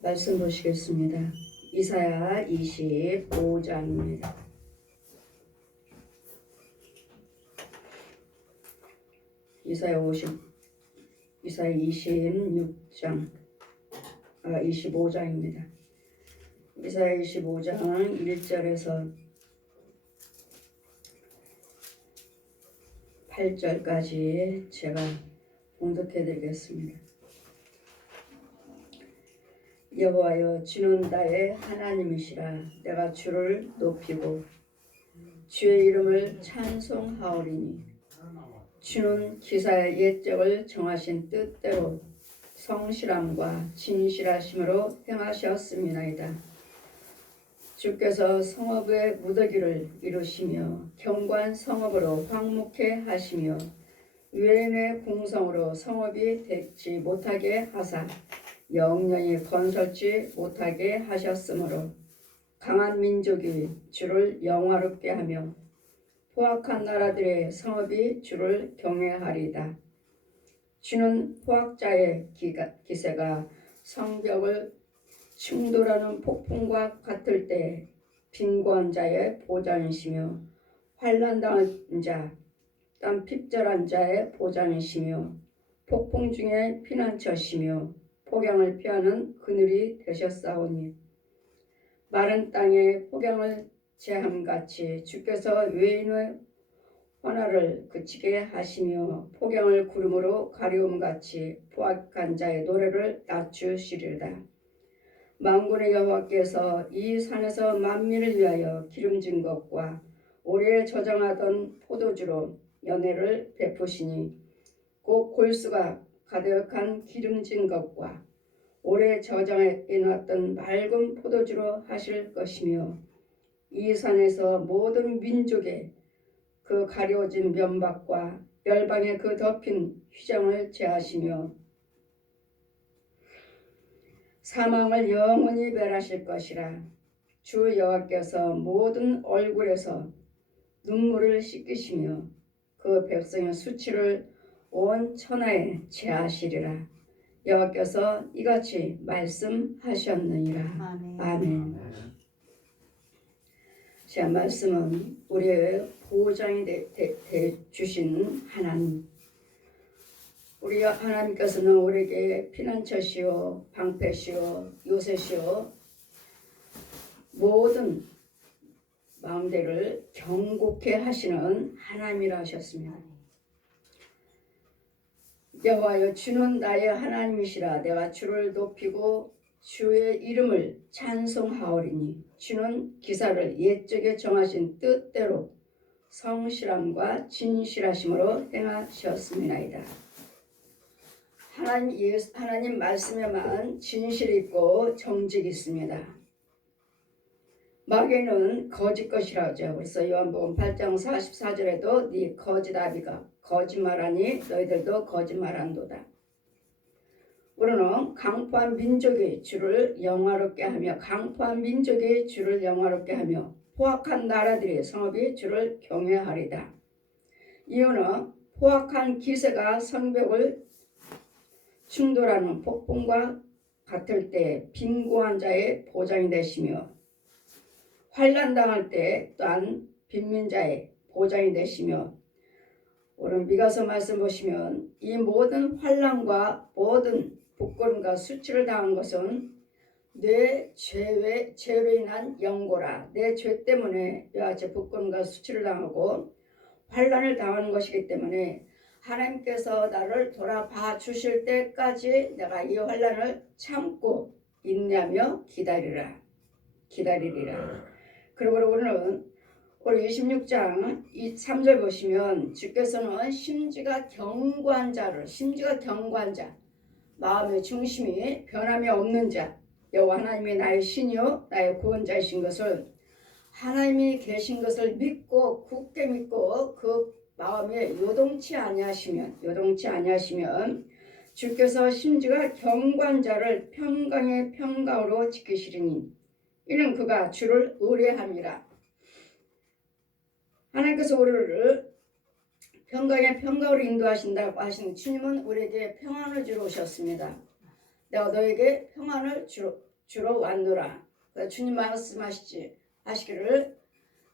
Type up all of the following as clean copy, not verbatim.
말씀 보시겠습니다. 이사야 25장입니다. 이사야 26장 25장입니다. 이사야 25장 1절에서 8절까지 제가 봉독해 드리겠습니다. 여호와여, 주는 나의 하나님이시라. 내가 주를 높이고 주의 이름을 찬송하오리니 주는 기사의 옛적을 정하신 뜻대로 성실함과 진실하심으로 행하셨음이나이다. 주께서 성읍의 무더기를 이루시며 견고한 성읍으로 황무케 하시며 유엔의 궁성으로 성읍이 되지 못하게 하사 영영이 건설지 못하게 하셨으므로 강한 민족이 주를 영화롭게 하며 포악한 나라들의 성읍이 주를 경외하리다. 주는 포악자의 기세가 성벽을 충돌하는 폭풍과 같을 때 빈곤한 자의 보장이시며 환난당한 자, 땀 핍절한 자의 보장이시며 폭풍 중에 피난처시며 폭양을 피하는 그늘이 되셨사오니 마른 땅에 폭양을 제함같이 주께서 외인의 환화를 그치게 하시며 폭양을 구름으로 가려움같이 포악한 자의 노래를 낮추시리다. 만군의 여호와께서 이 산에서 만민을 위하여 기름진 것과 오래 저장하던 포도주로 연회를 베푸시니 곧 골수가 가득한 기름진 것과 오래 저장해 놨던 맑은 포도주로 하실 것이며 이 산에서 모든 민족의 그 가려진 면박과 열방의 그 덮인 휘장을 제하시며 사망을 영원히 멸하실 것이라. 주 여호와께서 모든 얼굴에서 눈물을 씻기시며 그 백성의 수치를 온 천하에 제하시리라. 여호와께서 이같이 말씀하셨느니라. 아멘. 자, 말씀은 우리의 보호장이 주신 하나님. 우리 하나님께서는 우리에게 피난처시오, 방패시오, 요새시오, 모든 마음대를 경고케 하시는 하나님이라 하셨습니다. 여호와여, 주는 나의 하나님이시라. 내가 주를 높이고 주의 이름을 찬송하오리니 주는 기사를 옛적에 정하신 뜻대로 성실함과 진실하심으로 행하셨음이나이다. 하나님 말씀에만 진실이 있고 정직이 있습니다. 마귀는 거짓 것이라 하죠. 그래서 요한복음 8장 44절에도 네 거짓 아비가 거짓말하니 너희들도 거짓말한도다. 우리는 강포한 민족이 주를 영화롭게 하며 포악한 나라들의 성읍이 주를 경외하리다. 이유는 포악한 기세가 성벽을 충돌하는 폭풍과 같을 때 빈곤한 자의 보장이 되시며 환난당할 때 또한 빈민자의 보장이 되시며, 오늘 미가서 말씀 보시면 이 모든 환난과 모든 부끄러움과 수치를 당한 것은 내 죄로 인한 영고라. 내 죄 때문에 이와 같이 부끄러움과 수치를 당하고 환난을 당하는 것이기 때문에 하나님께서 나를 돌아봐 주실 때까지 내가 이 환난을 참고 인내하며 기다리리라. 그리고 우리는 우리 26장 3절 보시면 주께서는 심지가 견고한 자, 마음의 중심이 변함이 없는 자, 여호와 하나님이 나의 신이요 나의 구원자이신 것을, 하나님이 계신 것을 믿고 굳게 믿고 그 마음에 요동치 아니하시면 주께서 심지가 견고한 자를 평강의 평강으로 지키시리니 이는 그가 주를 의뢰함이라. 하나님께서 우리를 평강의 평강으로 인도하신다고 하신 주님은 우리에게 평안을 주러 오셨습니다. 내가 너에게 평안을 주러 왔노라. 주님 하시기를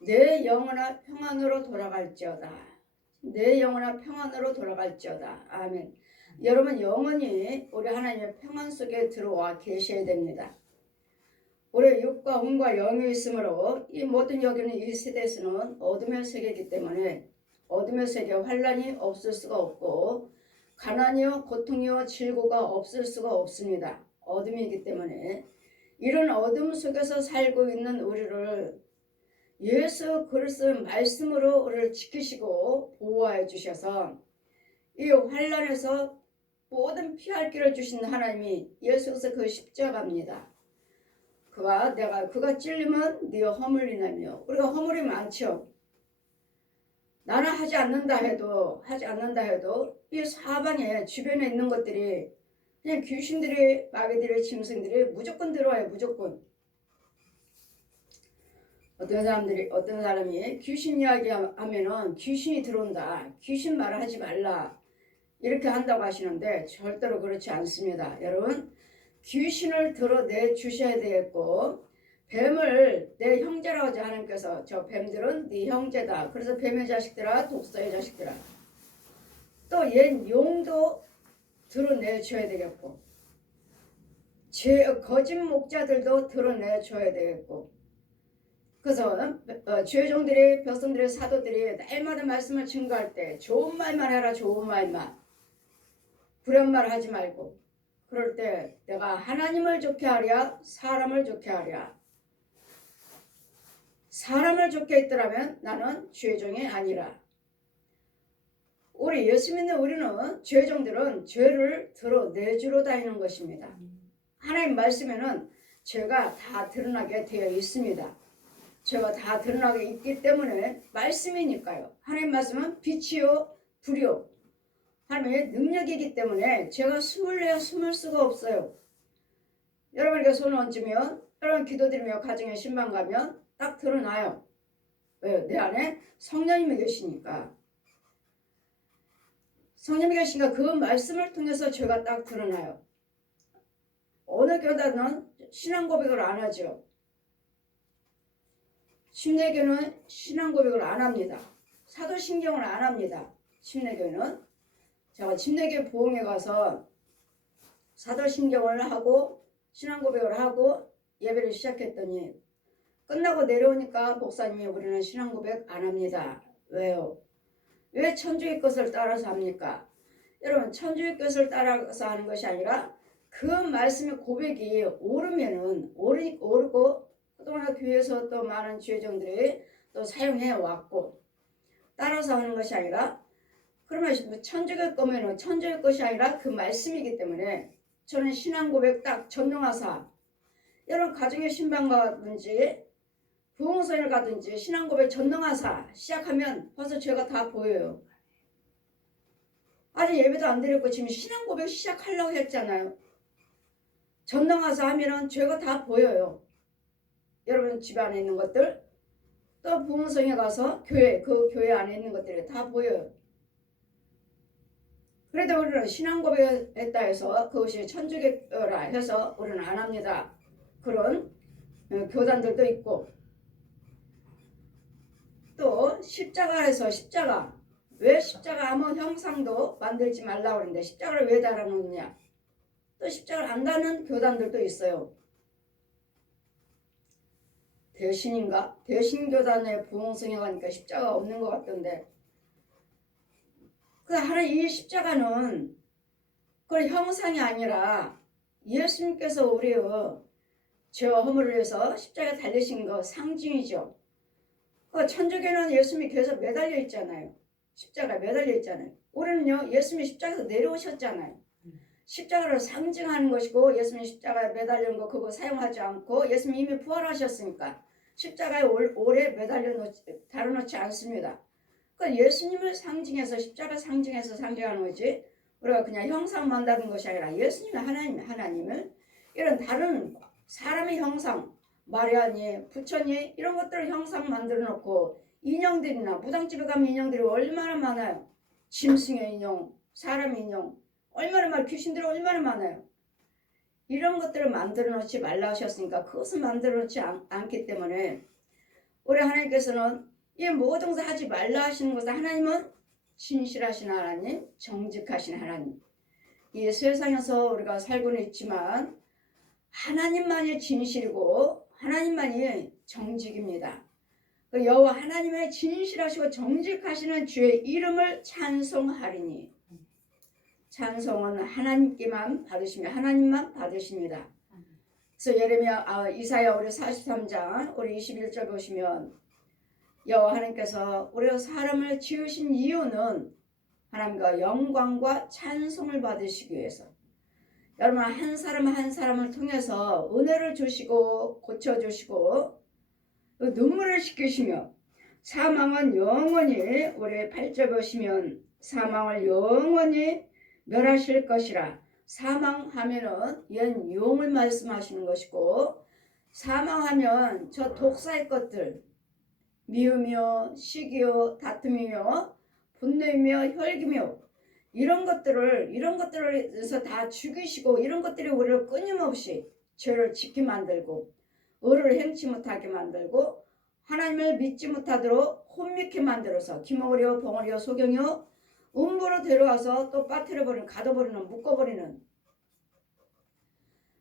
내 영혼아 평안으로 돌아갈지어다. 내 영혼아 평안으로 돌아갈지어다. 아멘. 여러분 영원히 우리 하나님의 평안 속에 들어와 계셔야 됩니다. 우리 육과 혼과 영이 있으므로 이 모든 여기는 이 세대에서는 어둠의 세계이기 때문에 어둠의 세계 환란이 없을 수가 없고 가난이요 고통이요 질고가 없을 수가 없습니다. 어둠이기 때문에 이런 어둠 속에서 살고 있는 우리를 예수 그리스도의 말씀으로 우리를 지키시고 보호하여 주셔서 이 환란에서 모든 피할 길을 주신 하나님이 예수께서 그 십자가입니다. 그가 찔리면 네 허물이 나며 우리가 허물이 많죠. 나는 하지 않는다 해도 이 사방에 주변에 있는 것들이 그냥 귀신들이 마귀들이 짐승들이 무조건 들어와요. 무조건. 어떤 사람이 귀신 이야기 하면은 귀신이 들어온다. 귀신 말을 하지 말라. 이렇게 한다고 하시는데 절대로 그렇지 않습니다. 여러분 귀신을 드러내 주셔야 되겠고 뱀을 내 형제라고 하지 하나님께서 저 뱀들은 네 형제다. 그래서 뱀의 자식들아 독사의 자식들아 또 옛 용도 드러내줘야 되겠고 거짓 목자들도 드러내줘야 되겠고 그래서 죄종들이 백성들의 사도들이 날마다 말씀을 증거할 때 좋은 말만 해라. 좋은 말만 불연 말 하지 말고 그럴 때 내가 하나님을 좋게 하랴 사람을 좋게 하랴. 사람을 좋게 했더라면 나는 죄종이 아니라. 우리 예수 믿는 우리는 죄종들은 죄를 드러내주러 다니는 것입니다. 하나님 말씀에는 죄가 다 드러나게 되어 있습니다. 죄가 다 드러나게 있기 때문에 말씀이니까요. 하나님 말씀은 빛이요 불이요 하나님의 능력이기 때문에 제가 숨을 수가 없어요. 여러분에게 손을 얹으면 여러분 기도드리며 가정에 신방 가면 딱 드러나요. 왜요? 내 안에 성령님이 계시니까. 성령님이 계시니까 그 말씀을 통해서 죄가 딱 드러나요. 어느 교단은 신앙 고백을 안 하죠. 침례교는 신앙 고백을 안 합니다. 사도신경을 안 합니다. 침례교는 제가 침례교 부흥회 가서 사도신경을 하고 신앙 고백을 하고 예배를 시작했더니 끝나고 내려오니까 목사님이 우리는 신앙 고백 안 합니다. 왜요? 왜 천주의 것을 따라서 합니까? 여러분 천주의 것을 따라서 하는 것이 아니라 그 말씀의 고백이 오르면은 오르고 그동안 교회에서 또 많은 죄종들이 또 사용해 왔고 따라서 하는 것이 아니라 그러면 천주교 거면은 천주교 것이 아니라 그 말씀이기 때문에 저는 신앙 고백 딱 전능하사 여러분 가정의 신방 가든지 부흥선을 가든지 신앙 고백 전능하사 시작하면 벌써 죄가 다 보여요. 아직 예배도 안 드렸고 지금 신앙 고백 시작하려고 했잖아요. 전능하사 하면은 죄가 다 보여요. 여러분 집 안에 있는 것들 또 부흥성에 가서 그 교회 안에 있는 것들이 다 보여요. 그래도 우리는 신앙 고백했다 해서 그것이 천주교라 해서 우리는 안 합니다. 그런 교단들도 있고 또 십자가에서 왜 십자가 아무 형상도 만들지 말라고 그러는데 십자가를 왜 달아놓느냐. 또 십자가를 안 다는 교단들도 있어요. 대신인가? 대신교단의 부흥성에 가니까 십자가 없는 것 같던데 이 십자가는 그 형상이 아니라 예수님께서 우리의 죄와 허물을 위해서 십자가에 달리신 거 상징이죠. 천주교는 예수님이 계속 매달려 있잖아요. 십자가에 매달려 있잖아요. 우리는요 예수님이 십자가에서 내려오셨잖아요. 십자가를 상징하는 것이고 예수님이 십자가에 매달리는 거 그거 사용하지 않고 예수님이 이미 부활하셨으니까 십자가에 오래 다뤄놓지 않습니다. 예수님을 상징해서 십자가 상징해서 상징하는 거지 우리가 그냥 형상만 다른 것이 아니라 예수님의 하나님을 이런 다른 사람의 형상 마리아니 부처니 이런 것들을 형상 만들어 놓고 인형들이나 무당집에 가면 인형들이 얼마나 많아요. 짐승의 인형 사람 인형 얼마나 많아요. 귀신들이 얼마나 많아요. 이런 것들을 만들어 놓지 말라 하셨으니까 그것을 만들어 놓지 않기 때문에 우리 하나님께서는 이 모든 것을 하지 말라 하시는 것은 하나님은 진실하신 하나님, 정직하신 하나님. 이 세상에서 우리가 살고는 있지만 하나님만이 진실이고 하나님만이 정직입니다. 그 여호와 하나님의 진실하시고 정직하시는 주의 이름을 찬송하리니, 찬송은 하나님께만 받으시며 하나님만 받으십니다. 그래서 이사야 우리 43장 우리 21절 보시면 여호와 하나님께서 우리가 사람을 지으신 이유는 하나님과 영광과 찬송을 받으시기 위해서, 여러분 한 사람 한 사람을 통해서 은혜를 주시고 고쳐주시고 눈물을 씻기시며 사망은 영원히, 우리 8절 보시면 사망을 영원히 멸하실 것이라. 사망하면은 옛 용을 말씀하시는 것이고, 사망하면 저 독사의 것들, 미움이요 시기요 다툼이요 분노이며 혈기며 이런 것들을 다 죽이시고, 이런 것들이 우리를 끊임없이 죄를 짓게 만들고 의를 행치 못하게 만들고 하나님을 믿지 못하도록 혼미케 만들어서 기머리요 벙어리요 소경이요 음부로 데려와서 또 빠뜨려버리는, 가둬버리는, 묶어버리는.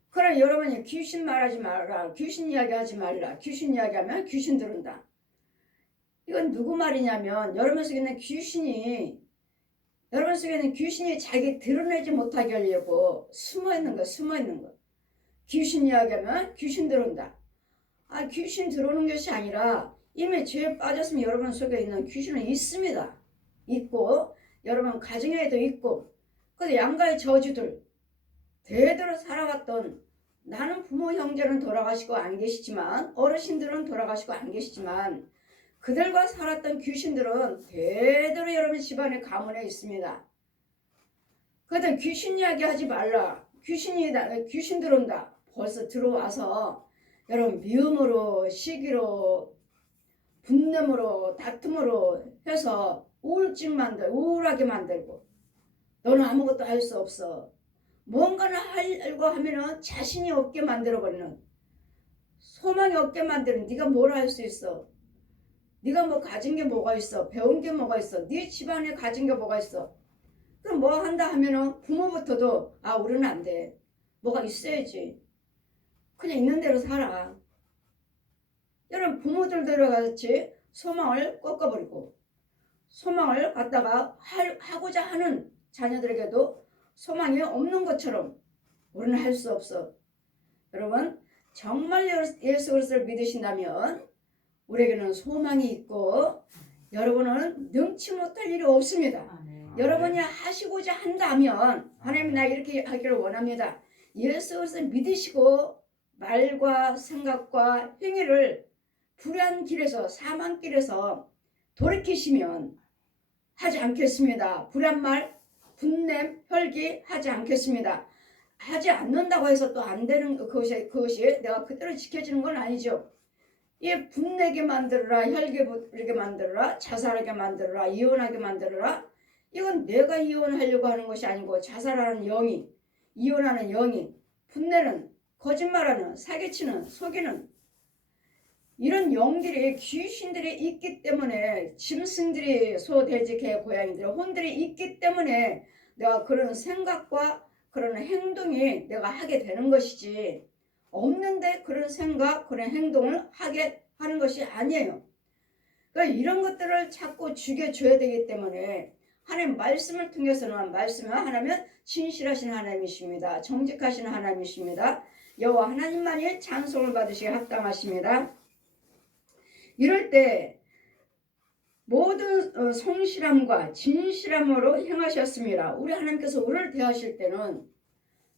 그럼 여러분이 귀신 말하지 말라, 귀신 이야기하지 말라, 귀신 이야기하면 귀신 들은다. 이건 누구 말이냐면 여러분 속에는 귀신이 자기 드러내지 못하게 하려고 숨어있는 거. 귀신 이야기하면 귀신 들어온다. 귀신 들어오는 것이 아니라 이미 죄에 빠졌으면 여러분 속에 있는 귀신은 있습니다. 있고 여러분 가정에도 있고, 그래서 양가의 저주들, 대대로 살아왔던, 나는 부모 형제는 돌아가시고 안 계시지만, 어르신들은 돌아가시고 안 계시지만 그들과 살았던 귀신들은 대대로 여러분 집안의 가문에 있습니다. 그래도 귀신 이야기 하지 말라, 귀신 들어온다. 벌써 들어와서 여러분 미움으로 시기로 분냄으로 다툼으로 해서 우울하게 만들고, 너는 아무것도 할 수 없어, 뭔가를 하려고 하면은 자신이 없게 만들어버리는, 소망이 없게 만드는, 네가 뭘 할 수 있어, 네가 뭐 가진 게 뭐가 있어, 배운 게 뭐가 있어, 네 집안에 가진 게 뭐가 있어. 그럼 뭐 한다 하면은 부모부터도 우리는 안 돼, 뭐가 있어야지, 그냥 있는 대로 살아. 여러분 부모들대로 같이 소망을 꺾어버리고, 소망을 갖다가 하고자 하는 자녀들에게도 소망이 없는 것처럼 우리는 할 수 없어. 여러분 정말 예수 그리스도를 믿으신다면 우리에게는 소망이 있고 여러분은 능치 못할 일이 없습니다. 여러분이 하시고자 한다면 하나님이 나 이렇게 하기를 원합니다. 예수 그리스도를 믿으시고 말과 생각과 행위를 불의한 길에서, 사망 길에서 돌이키시면 하지 않겠습니다. 불의한 말, 분냄, 혈기 하지 않겠습니다. 하지 않는다고 해서 또 안 되는 그것이 내가 그대로 지켜지는 건 아니죠. 이 분내게 만들어라, 혈기 부리게 만들어라, 자살하게 만들어라, 이혼하게 만들어라. 이건 내가 이혼하려고 하는 것이 아니고, 자살하는 영이, 이혼하는 영이, 분내는, 거짓말하는, 사기치는, 속이는 이런 영들이, 귀신들이 있기 때문에, 짐승들이, 소, 돼지, 개, 고양이들, 혼들이 있기 때문에 내가 그런 생각과 그런 행동이 내가 하게 되는 것이지, 없는데 그런 생각, 그런 행동을 하게 하는 것이 아니에요. 그러니까 이런 것들을 자꾸 죽여줘야 되기 때문에 하나님 말씀을 통해서는, 말씀을 하나면 진실하신 하나님이십니다. 정직하신 하나님이십니다. 여호와 하나님만이 찬송을 받으시기 합당하십니다. 이럴 때 모든 성실함과 진실함으로 행하셨습니다. 우리 하나님께서 우리를 대하실 때는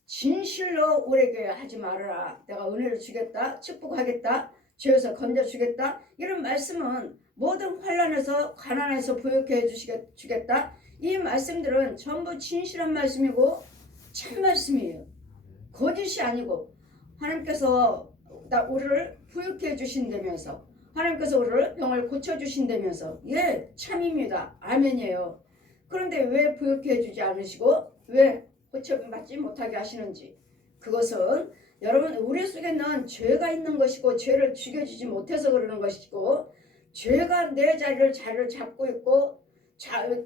진실로 우리에게 하지 말아라, 내가 은혜를 주겠다, 축복하겠다, 죄에서 건져주겠다, 이런 말씀은 모든 환난에서, 가난에서 부욕해 주겠다, 이 말씀들은 전부 진실한 말씀이고 참 말씀이에요. 거짓이 아니고, 하나님께서 우리를 부욕해 주신다면서, 하나님께서 우리를 병을 고쳐주신다면서, 예, 참입니다. 아멘이에요. 그런데 왜 부욕해 주지 않으시고 왜 고쳐받지 못하게 하시는지, 그것은 여러분 우리 속에는 죄가 있는 것이고 죄를 죽여주지 못해서 그러는 것이고 죄가 내 자리를 잡고 있고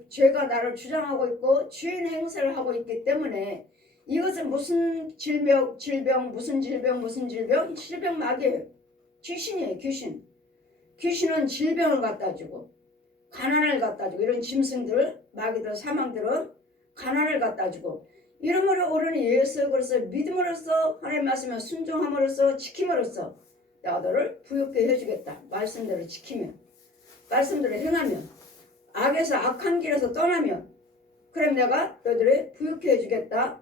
죄가 나를 주장하고 있고 주인 행세를 하고 있기 때문에 이것은 무슨 질병 무슨 질병 막이에요. 귀신이에요. 귀신은 질병을 갖다 주고 가난을 갖다 주고 이런 짐승들 마귀들 사망들은 가난을 갖다 주고 이름으로 오르는 예수 그리스도 믿음으로써 하나님 말씀에 순종함으로써 지킴으로써 내가 너를 부유케 해주겠다. 말씀대로 지키면 말씀대로 행하면 악에서 악한 길에서 떠나면 그럼 내가 너희들을 부유케 해주겠다.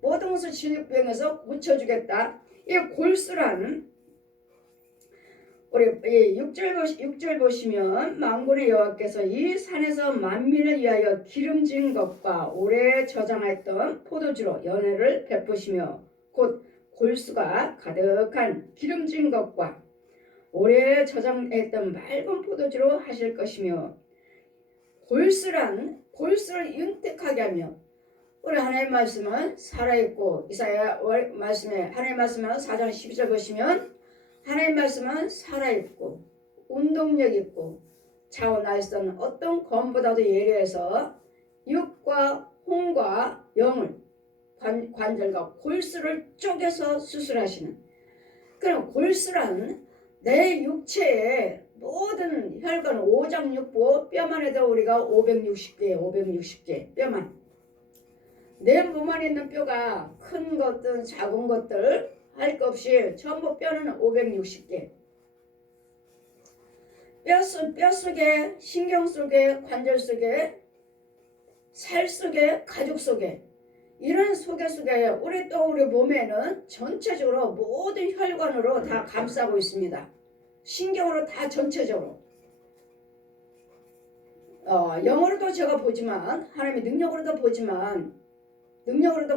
모든 것을 질병에서 고쳐주겠다. 이 골수라는 우리 6절 보시면 만군의 여호와께서 이 산에서 만민을 위하여 기름진 것과 오래 저장했던 포도주로 연회를 베푸시며 곧 골수가 가득한 기름진 것과 오래 저장했던 맑은 포도주로 하실 것이며 골수를 윤택하게 하며 우리 하나님 말씀은 살아있고 이사야 말씀에 하나님 말씀은 4장 12절 보시면 하나님 말씀은 살아있고 운동력 있고 차원 날선 어떤 검보다도 예리해서 육과 혼과 영을 관절과 골수를 쪼개서 수술하시는 그럼 골수란 내 육체의 모든 혈관 오장육부 뼈만 해도 우리가 560개 뼈만 내 몸 안에 있는 뼈가 큰 것들 작은 것들 할 것 없이 전부 뼈는 560개 뼈 속에 신경 속에 관절 속에 살 속에 가죽 속에 이런 속에 우리 몸에는 전체적으로 모든 혈관으로 다 감싸고 있습니다. 신경으로 다 전체적으로 영어로도 제가 보지만 하나님의 능력으로도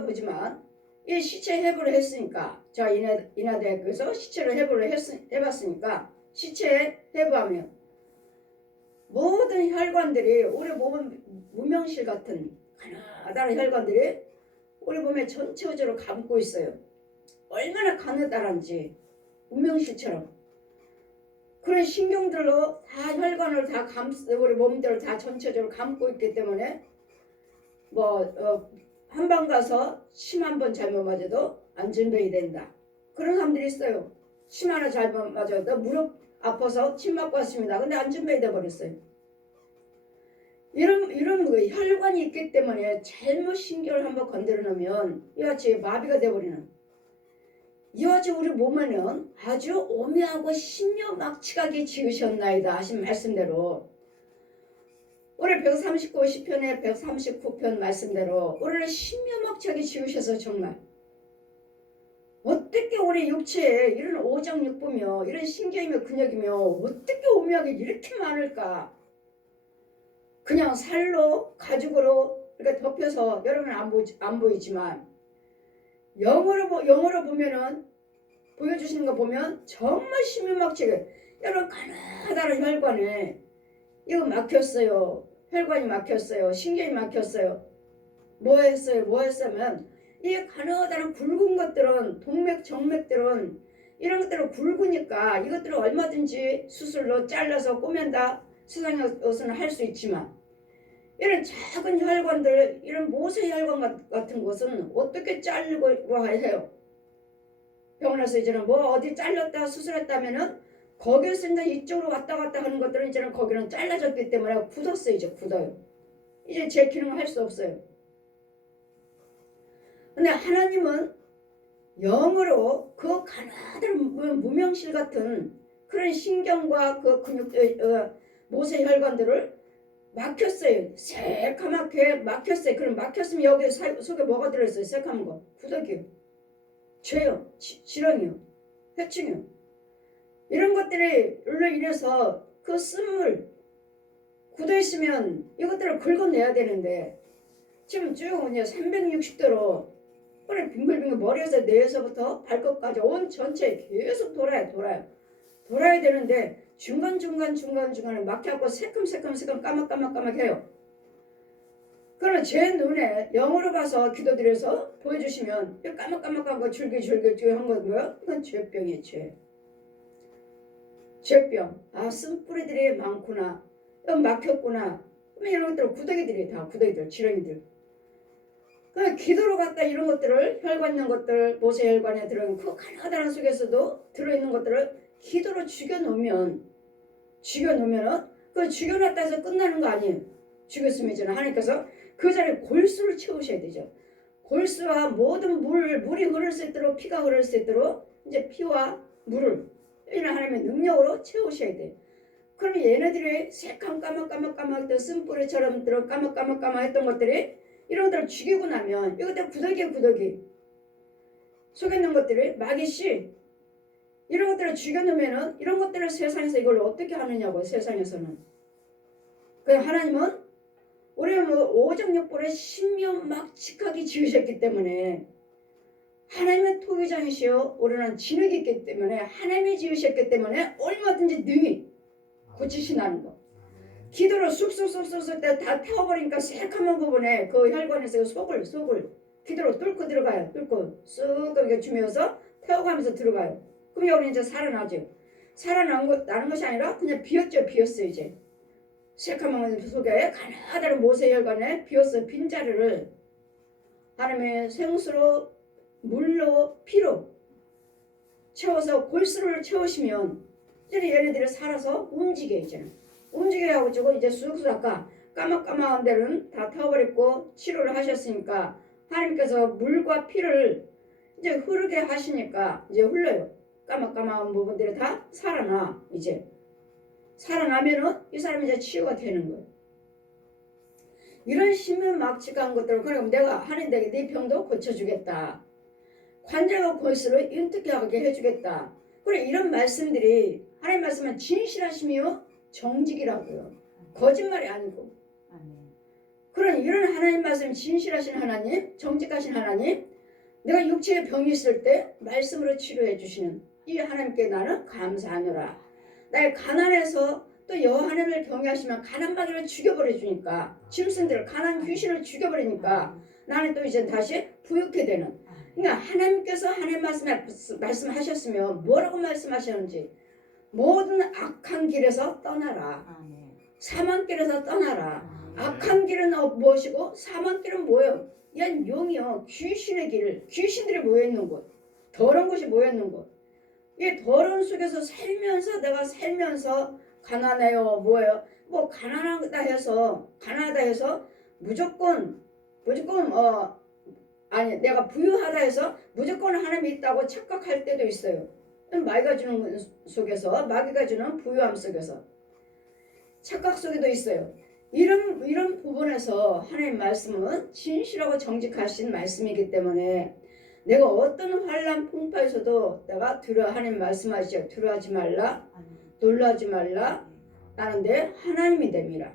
보지만 이 시체 해부를 했으니까 제가 인하대학교에서 시체를 해부를 해봤으니까 시체 해부하면 모든 혈관들이 우리 몸은 무명실 같은 가느다란 혈관들이 우리 몸에 전체적으로 감고 있어요. 얼마나 가느다란지 무명실처럼 그런 신경들로 다 혈관을 다 우리 몸들을 다 전체적으로 감고 있기 때문에 한방 가서 침 한 번 잘못 맞아도 안전병이 된다. 그런 사람들이 있어요. 침 하나 잘못 맞아도 무릎 아파서 침 맞고 왔습니다. 근데 안전병이 돼버렸어요. 이런 혈관이 있기 때문에 잘못 신경을 한번 건드려 놓으면 이같이 마비가 돼버리는 이같이 우리 몸에는 아주 오묘하고 신묘막측하게 지으셨나이다 하신 말씀대로 우리 139 시편의 139편 말씀대로 우리를 신묘막측하게 지으셔서 정말 어떻게 우리 육체에 이런 오장육부며 이런 신경이며 근육이며 어떻게 오묘하게 이렇게 많을까. 그냥 살로 가죽으로 이렇게 덮여서 여러분은 안 보이지만 영어로 보면은 보여주시는 거 보면 정말 신묘막측해. 여러분 가느다란 혈관에 이거 막혔어요. 혈관이 막혔어요. 신경이 막혔어요. 뭐 했으면 이 가느다란 굵은 것들은 동맥 정맥들은 이런 것들은 굵으니까 이것들을 얼마든지 수술로 잘라서 꼬맨다 세상에서는 할 수 있지만 이런 작은 혈관들 이런 모세 혈관 같은 것은 어떻게 자르고 해요. 병원에서 이제는 어디 잘렸다 수술했다면은 거기에서 이제 이쪽으로 왔다 갔다 하는 것들은 이제는 거기는 잘라졌기 때문에 굳었어요. 이제 굳어요. 이제 제 기능을 할 수 없어요. 근데 하나님은 영으로 그 가나다란 무명실 같은 그런 신경과 그 근육 모세 혈관들을 막혔어요. 새까맣게 막혔어요. 그럼 막혔으면 여기 속에 뭐가 들어있어요? 새까만 거. 구더기요. 죄요. 질환이요. 해충이요. 이런 것들로 인해서 그 쓴물 굳어있으면 이것들을 긁어내야 되는데 지금 쭉 360도로 우리 빙글빙글 머리에서 뇌에서부터 발끝까지 온 전체에 계속 돌아야 되는데 중간중간에 막혀갖고 새끈 까맣해요. 그러면 제 눈에 영으로 봐서 기도드려서 보여주시면 까맣까맣한 거 줄기줄기 한 거 뭐야? 이건 죄병이에요. 죄병. 아, 쓴뿌리들이 많구나. 여기 막혔구나. 이런 것들 구더기들이 다 구더기들 지렁이들. 그 기도로 갖다 이런 것들을 혈관 있는 것들 모세혈관에 들어있는 그 가나다란 속에서도 들어있는 것들을 기도로 죽여놓으면은 그 죽여놨다 해서 끝나는 거 아니에요. 죽였으면 이제는 하나님께서 그 자리에 골수를 채우셔야 되죠. 골수와 모든 물이 흐를 수 있도록 피가 흐를 수 있도록 이제 피와 물을 이런 하나님의 능력으로 채우셔야 돼요. 그러면 얘네들이 새까만 까맣던 쓴뿌리처럼 들어 까맣했던 것들이 이런 것들을 죽이고 나면 이것들 구더기 속에 있는 것들이 마귀씨 이런 것들을 죽여놓으면은 이런 것들을 세상에서 이걸 어떻게 하느냐고 세상에서는. 그냥 하나님은 우리 오정육부를 신명막직하게 지으셨기 때문에 하나님의 토기장이시여 우리는 진흙이 있기 때문에 하나님이 지으셨기 때문에 얼마든지 능히 고치신다는 거. 기도로 쑥쑥 다 태워버리니까 새카만 부분에 그 혈관에서 속을 기도로 뚫고 들어가요. 뚫고 쑥 이렇게 주면서 태워가면서 들어가요. 그럼 여기 이제 살아나죠. 살아나는 것이 아니라 그냥 비었어요 이제. 새카만 속에 가나다란 모세혈관에 비었어요. 빈자리를 하나님의 생수로 물로 피로 채워서 골수를 채우시면 이제 얘네들이 살아서 움직여 이제는. 움직여야 하고 이제 쑥쑥 아까 까맣까마한 데는 다 태워버렸고 치료를 하셨으니까 하나님께서 물과 피를 이제 흐르게 하시니까 이제 흘러요. 까맣까마한 부분들이 다 살아나. 이제 살아나면은 이 사람이 이제 치유가 되는 거예요. 이런 신명막직한 것들을 그러면 내가 하나님에게 네 병도 고쳐주겠다. 관절과 골수를 윤택하게 해주겠다. 그래 이런 말씀들이 하나님 말씀은 진실하시며 정직이라고요. 거짓말이 아니고. 그런 이런 하나님 말씀 진실하신 하나님, 정직하신 하나님, 내가 육체의 병이 있을 때 말씀으로 치료해 주시는 이 하나님께 나는 감사하노라. 나의 가난에서 또 하나님을 경외하시면 가난마귀를 죽여버려 주니까 짐승들을 가난 귀신을 죽여버리니까 나는 또 이제 다시 부유케 되는. 그러니까 하나님께서 하나님 말씀하셨으면 뭐라고 말씀하셨는지 모든 악한 길에서 떠나라. 사망길에서 떠나라. 악한 길은 무엇이고 사망길은 뭐예요? 이건 용이요. 귀신의 길. 귀신들이 모여있는 곳. 더러운 곳이 모여있는 곳. 이 더러운 속에서 내가 살면서 가난해요. 뭐예요? 뭐 가난하다 해서 무조건 아니 내가 부유하다 해서 무조건 하나님이 있다고 착각할 때도 있어요. 마귀가 주는 속에서 마귀가 주는 부유함 속에서 착각 속에도 있어요. 이런 부분에서 하나님 말씀은 진실하고 정직하신 말씀이기 때문에 내가 어떤 환난 풍파에서도 내가 하나님 말씀하시죠. 두려워하지 말라. 놀라지 말라. 나는 내 하나님이 됨이라.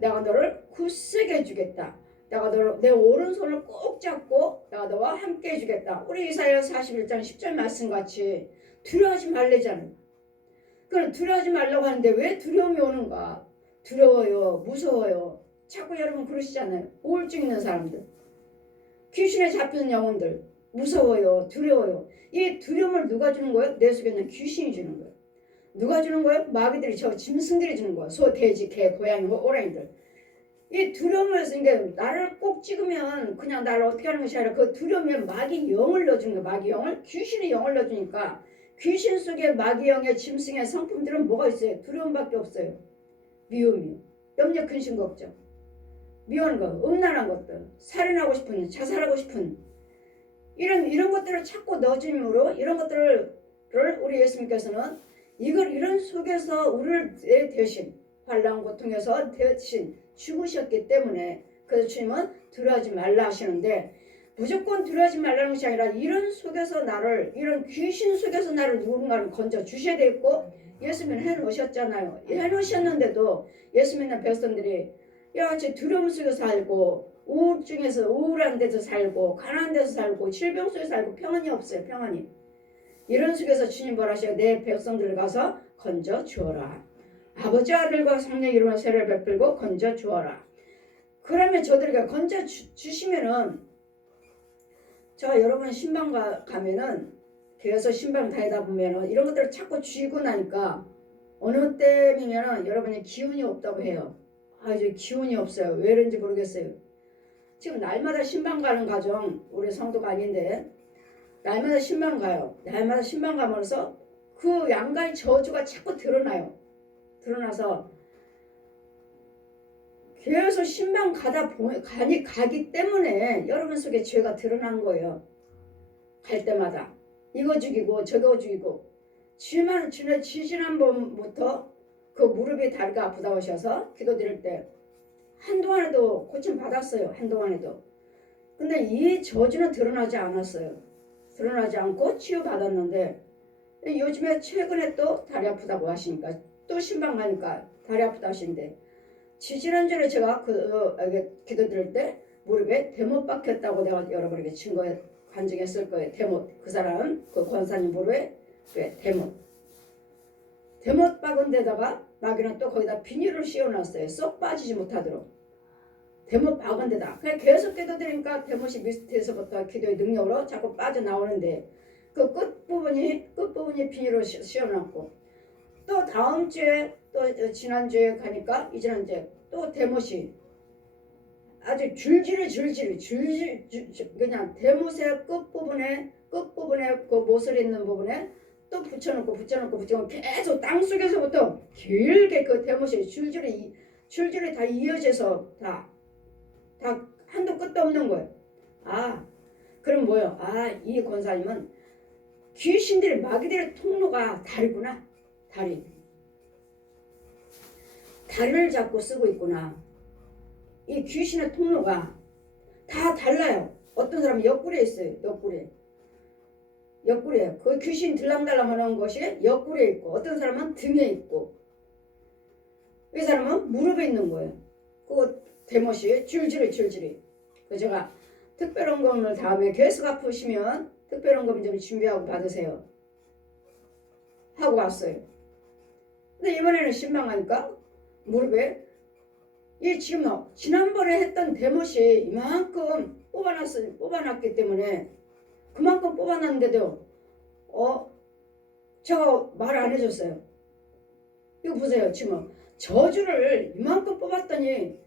내가 너를 굳세게 해주겠다. 내가 너를 내 오른손을 꼭 잡고 내가 너와 함께 해주겠다. 우리 이사야 41장 10절 말씀같이 두려워하지 말래잖아요. 그럼 두려워하지 말라고 하는데 왜 두려움이 오는가? 두려워요. 무서워요. 자꾸 여러분 그러시잖아요. 우울증 있는 사람들. 귀신에 잡히는 영혼들. 무서워요. 두려워요. 이 두려움을 누가 주는 거예요? 내 속에 있는 귀신이 주는 거예요. 누가 주는 거예요? 마귀들이 짐승들이 주는 거예요. 소, 돼지, 개, 고양이, 오라이들. 이 두려움을 이게 나를 꼭 찍으면 그냥 나를 어떻게 하는 것이 아니라 그 두려움에 마귀 영을 넣어주는 거예요. 마귀 영을 귀신의 영을 넣어주니까 귀신 속에 마귀 영의 짐승의 성품들은 뭐가 있어요? 두려움밖에 없어요. 미움이요. 염려, 근심, 걱정. 미워하는 거, 음란한 것들, 살인하고 싶은, 자살하고 싶은 이런 것들을 자꾸 넣어줌으로 이런 것들을 우리 예수님께서는 이런 속에서 우리를 대신 환난 고통에서 대신 죽으셨기 때문에 그래서 주님은 두려워하지 말라 하시는데 무조건 두려워하지 말라는 것이 아니라 이런 속에서 이런 귀신 속에서 나를 누군가를 건져 주셔야 되겠고 예수님은 해놓으셨잖아요. 해놓으셨는데도 예수 믿는 백성들이 이같이 두려움 속에서 살고 우울증에서 우울한 데서 살고 가난한 데서 살고 질병 속에서 살고 평안이 없어요. 평안이. 이런 속에서 주님 뭐라셔요? 내 백성들을 가서 건져 주어라. 아버지 아들과 성령 이름으로 세례를 베풀고 건져 주어라. 그러면 저들에게 건져 주시면은 저 여러분 신방 가면은 계속 신방 다니다 보면은 이런 것들을 자꾸 쥐고 나니까 어느 때면은 여러분이 기운이 없다고 해요. 아 이제 기운이 없어요. 왜 그런지 모르겠어요. 지금 날마다 신방 가는 가정 우리 성도가 아닌데 날마다 신방 가요. 날마다 신방 가면서 그 양가의 저주가 자꾸 드러나요. 드러나서 계속 신방 가기 때문에 여러분 속에 죄가 드러난 거예요. 갈 때마다 이거 죽이고 저거 죽이고 지난 번부터 그 무릎이 다리가 아프다고 하셔서 기도드릴 때 한동안에도 고침 받았어요. 한동안에도. 근데 이 저주는 드러나지 않았어요. 드러나지 않고 치유받았는데 요즘에 최근에 또 다리 아프다고 하시니까 또 신방 가니까 다리 아프다 하시는데 지지난주에 제가 기도드릴 때 무릎에 대못 박혔다고 내가 여러분에게 증거에 간증했을 거예요. 대못. 그 사람 그 권사님 무릎에 대못 박은 데다가 마귀는 또 거기다 비닐을 씌워놨어요. 쏙 빠지지 못하도록. 대못 박은 데다. 그냥 계속 기도드리니까 대못이 밑에서부터 기도의 능력으로 자꾸 빠져나오는데 그 끝부분이 비닐로 씌워놨고 또 다음 주에 또 지난주에 가니까 이제 또 대못이 아주 줄줄이 그냥 대못의 끝부분에 그 못을 있는 부분에 또 붙여놓고 계속 땅속에서부터 길게 그 대못이 줄줄이 다 이어져서 다 한도 끝도 없는 거예요. 아 그럼 뭐요? 아 이 권사님은 귀신들의 마귀들의 통로가 다리구나. 다리를 잡고 쓰고 있구나. 이 귀신의 통로가 다 달라요. 어떤 사람은 옆구리에 있어요. 옆구리에 그 귀신 들랑달랑 하는 것이 옆구리에 있고 어떤 사람은 등에 있고 이 사람은 무릎에 있는 거예요. 그 대못이 줄줄이 그 제가 특별원금을 다음에 계속 아프시면 특별원금 좀 준비하고 받으세요 하고 왔어요. 근데 이번에는 신방하니까 무릎에 이 지금 지난번에 했던 대못이 이만큼 뽑아놨기 때문에 그만큼 뽑아놨는데도 제가 말 안 해줬어요. 이거 보세요. 지금 저주를 이만큼 뽑았더니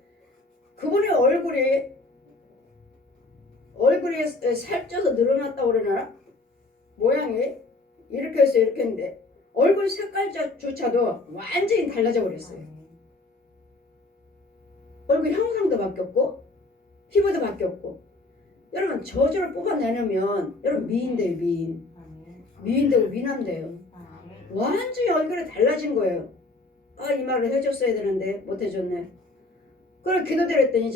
그분의 얼굴이 살쪄서 늘어났다고 그러나 모양이 이렇게 해서 이렇게 했는데 얼굴 색깔조차도 완전히 달라져 버렸어요. 얼굴 형상도 바뀌었고 피부도 바뀌었고 여러분 저주를 뽑아내려면 여러분 미인돼요. 미인되고 미남돼요. 완전히 얼굴이 달라진 거예요. 아 이 말을 해줬어야 되는데 못 해줬네. 그걸 기도드렸더니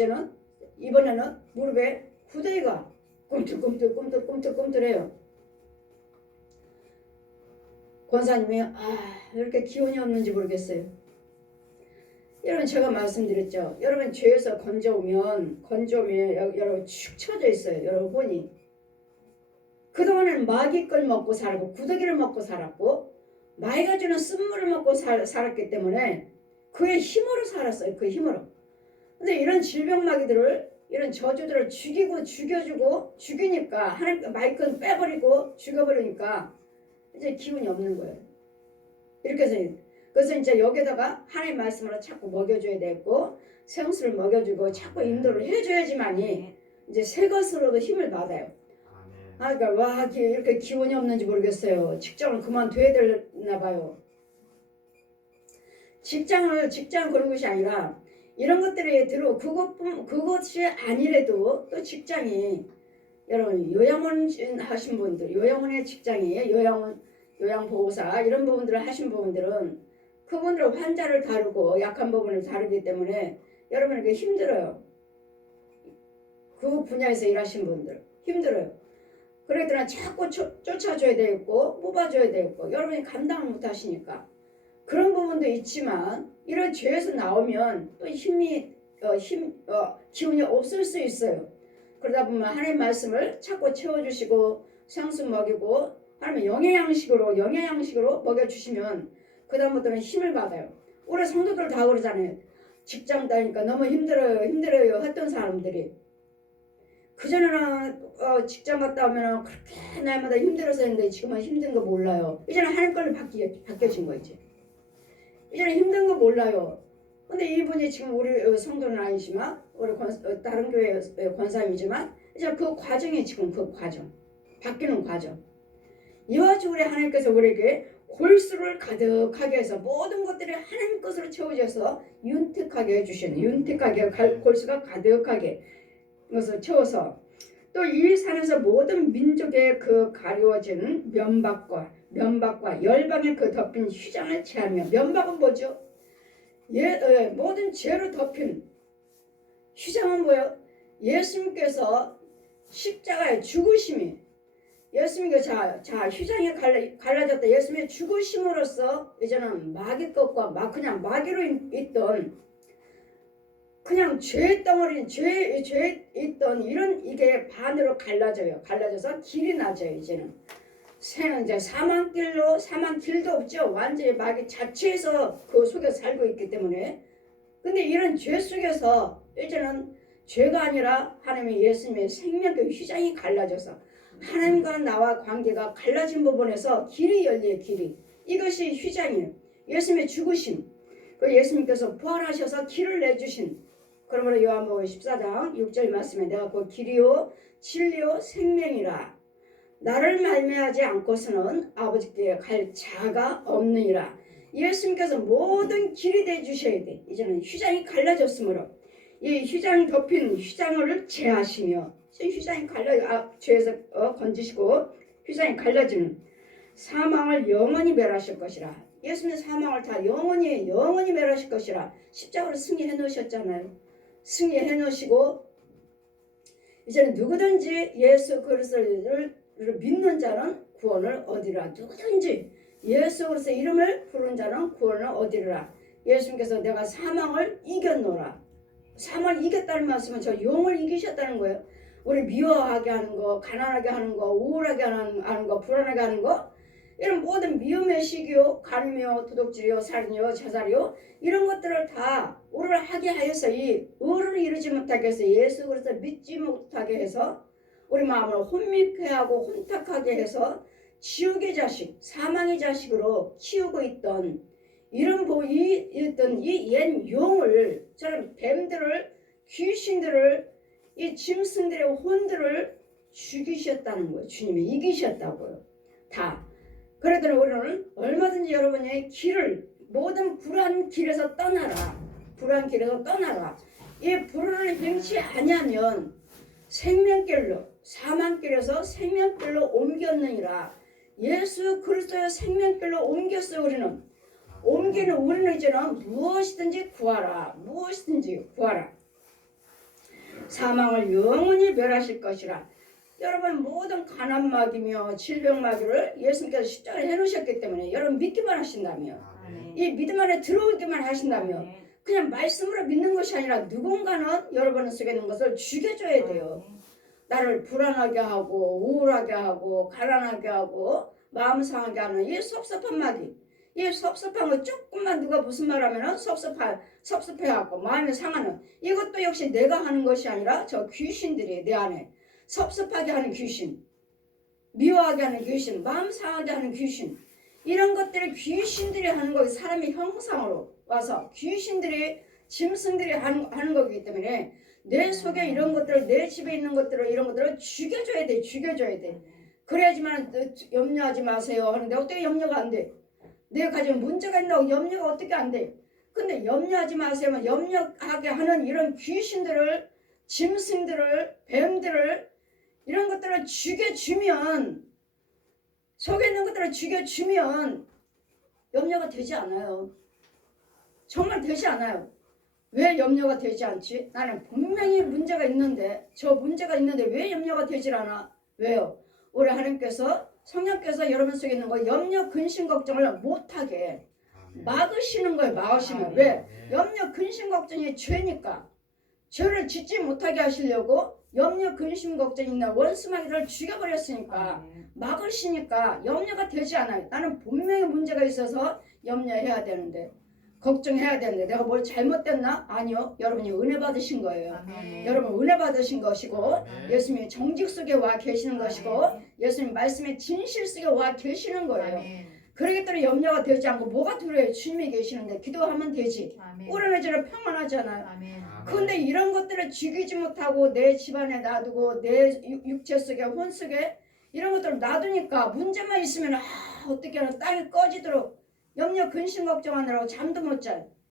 이번에는 무릎에 후대가 꿈틀꿈틀해요. 권사님이 이렇게 기운이 없는지 모르겠어요. 여러분 제가 말씀드렸죠. 여러분 죄에서 건져오면 여러분 축 처져 있어요. 여러분 혼이. 그동안에는 마귀 걸 먹고 살고 구더기를 먹고 살았고 마귀가 주는 쓴물을 먹고 살았기 때문에 그의 힘으로 살았어요. 그 힘으로. 근데 이런 질병 마귀들을 이런 저주들을 죽이니까 하나님 마이크는 빼버리고 죽여버리니까 이제 기운이 없는 거예요. 이렇게 해서 그래서 이제 여기다가 하나님 말씀으로 자꾸 먹여줘야 되고 생수를 먹여주고 자꾸 인도를 해줘야지만이 이제 새 것으로도 힘을 받아요. 그러니까 와 이렇게 기운이 없는지 모르겠어요. 직장을 그만둬야 되나 봐요. 직장 그런 것이 아니라 이런 것들이 그것이 아니래도 또 직장이 여러분 요양원 하신 분들 요양원의 직장이에요. 요양보호사 이런 부분들을 하신 부분들은 그분들은 환자를 다루고 약한 부분을 다루기 때문에 여러분에게 힘들어요. 그 분야에서 일하신 분들 힘들어요. 그러더라 자꾸 쫓아줘야 되겠고 뽑아줘야 되겠고 여러분이 감당을 못하시니까 그런 부분도 있지만 이런 죄에서 나오면 또 기운이 없을 수 있어요. 그러다 보면 하나님 말씀을 자꾸 채워주시고 상수 먹이고 하나님 영양양식으로 먹여주시면 그 다음부터는 힘을 받아요. 우리 성도들 다 그러잖아요. 직장 다니니까 너무 힘들어요 했던 사람들이 그전에는 직장 갔다 오면 그렇게 날마다 힘들어서 했는데 지금은 힘든 거 몰라요. 이제는 하나님 걸로 바뀌어진 거 이제는 힘든 거 몰라요. 근데 이분이 지금 우리 성도는 아니지만 우리 다른 교회 권사님이지만 이제 그 과정이 지금 그 과정 바뀌는 과정 이와 같이 우리 하나님께서 우리에게 골수를 가득하게 해서 모든 것들이 하나님 것으로 채워져서 윤택하게 해주시는 윤택하게 골수가 가득하게 것을 채워서 또 이 산에서 모든 민족의 그 가려워진 면박과 열방의 그 덮인 휘장을 제하며 면박은 뭐죠? 모든 죄로 덮인 휘장은 뭐예요? 예수님께서 십자가의 죽으심이 예수님께서 자 휘장이 갈라졌다. 예수님의 죽으심으로써 이제는 마귀 것과 그냥 마귀로 있던 그냥 죄 덩어리 죄 있던 이런 이게 반으로 갈라져서 길이 나져요. 이제는 이제 사망 길도 없죠. 완전히 마귀 자체에서 그 속에서 살고 있기 때문에 근데 이런 죄 속에서 이제는 죄가 아니라 하나님의 예수님의 생명의 휘장이 갈라져서 하나님과 나와 관계가 갈라진 부분에서 길이 열려요. 길이 이것이 휘장이에요. 예수님의 죽으심 그 예수님께서 부활하셔서 길을 내주신 그러므로 요한복음 14장 6절 말씀에 내가 그 길이요 진리요 생명이라 나를 말미암지 않고서는 아버지께 갈 자가 없느니라. 예수님께서 모든 길이 되주셔야 돼. 이제는 휘장이 갈라졌으므로 이 휘장 덮인 휘장을 제하시며 휘장이 죄에서 건지시고 휘장이 갈라지는 사망을 영원히 멸하실 것이라. 예수님의 사망을 다 영원히 멸하실 것이라 십자가로 승리해 놓으셨잖아요. 승리해 놓으시고 이제는 누구든지 예수 그리스도를 믿는 자는 구원을 얻으리라. 누구든지 예수 그리스도 이름을 부르는 자는 구원을 얻으리라. 예수님께서 내가 사망을 이겼노라. 사망을 이겼다는 말씀은 저 용을 이기셨다는 거예요. 우리 미워하게 하는 거, 가난하게 하는 거, 우울하게 하는 거, 불안하게 하는 거 이런 모든 미움의 시기요, 간음이요, 도둑질이요, 살인이요, 자살이요 이런 것들을 다 우리를 하게 하여서 이 의를 이루지 못하게 해서 예수 그리스도 믿지 못하게 해서 우리 마음을 혼미케 하고 혼탁하게 해서 지옥의 자식, 사망의 자식으로 키우고 있던 이런 이 옛 용을 저런 뱀들을 귀신들을 이 짐승들의 혼들을 죽이셨다는 거예요. 주님이 이기셨다고요. 다. 그러더니 우리는 얼마든지 여러분의 길을 모든 불안 길에서 떠나라. 불안 길에서 떠나라. 이 불안을 행치 아니하면 생명길로 사망길에서 생명길로 옮겼느니라. 예수 그리스도의 생명길로 옮겼어요. 우리는 이제는 무엇이든지 구하라. 사망을 영원히 멸하실 것이라. 여러분 모든 가난마귀며 질병마귀를 예수님께서 십자가에 해놓으셨기 때문에 여러분 믿기만 하신다며 이 믿음 안에 들어오기만 하신다며 그냥 말씀으로 믿는 것이 아니라 누군가는 여러분 속에 있는 것을 죽여줘야 돼요. 나를 불안하게 하고 우울하게 하고 가난하게 하고 마음 상하게 하는 이 섭섭한 마귀 이 섭섭한 거 조금만 누가 무슨 말 하면은 섭섭해갖고 마음이 상하는 이것도 역시 내가 하는 것이 아니라 저 귀신들이 내 안에 섭섭하게 하는 귀신 미워하게 하는 귀신 마음 상하게 하는 귀신 이런 것들을 귀신들이 하는 거기 사람의 형상으로 와서 귀신들이 짐승들이 하는 거기 때문에 내 속에 이런 것들을 내 집에 있는 것들을 이런 것들을 죽여줘야 돼. 그래야지만 염려하지 마세요 하는데 어떻게 염려가 안 돼? 내가 가진 문제가 있다고 염려가 어떻게 안 돼? 근데 염려하지 마세요. 염려하게 하는 이런 귀신들을 짐승들을 뱀들을 이런 것들을 죽여주면 속에 있는 것들을 죽여주면 염려가 되지 않아요. 정말 되지 않아요. 왜 염려가 되지 않지? 나는 분명히 문제가 있는데 왜 염려가 되질 않아? 왜요? 우리 하나님께서 성령께서 여러분 속에 있는 거 염려 근심 걱정을 못하게 막으시는 거예요. 막으시면 왜? 염려 근심 걱정이 죄니까 죄를 짓지 못하게 하시려고 염려 근심 걱정이 있는 원수마귀를 죽여버렸으니까 막으시니까 염려가 되지 않아요. 나는 분명히 문제가 있어서 염려해야 되는데 걱정해야 되는데 내가 뭘 잘못됐나? 아니요. 여러분이 은혜 받으신 거예요. 아멘. 여러분 은혜 받으신 것이고 아멘. 예수님이 정직 속에 와 계시는 것이고 예수님 말씀의 진실 속에 와 계시는 거예요. 아멘. 그러기 때문에 염려가 되지 않고 뭐가 두려워요? 주님이 계시는데 기도하면 되지. 아멘. 오르내지를 평안하잖아요. 아멘. 그런데 이런 것들을 죽이지 못하고 내 집안에 놔두고 내 육체 속에 혼 속에 이런 것들을 놔두니까 문제만 있으면 어떻게 하나 땅이 꺼지도록 염려 근심 걱정하느라고 잠도 못 자요.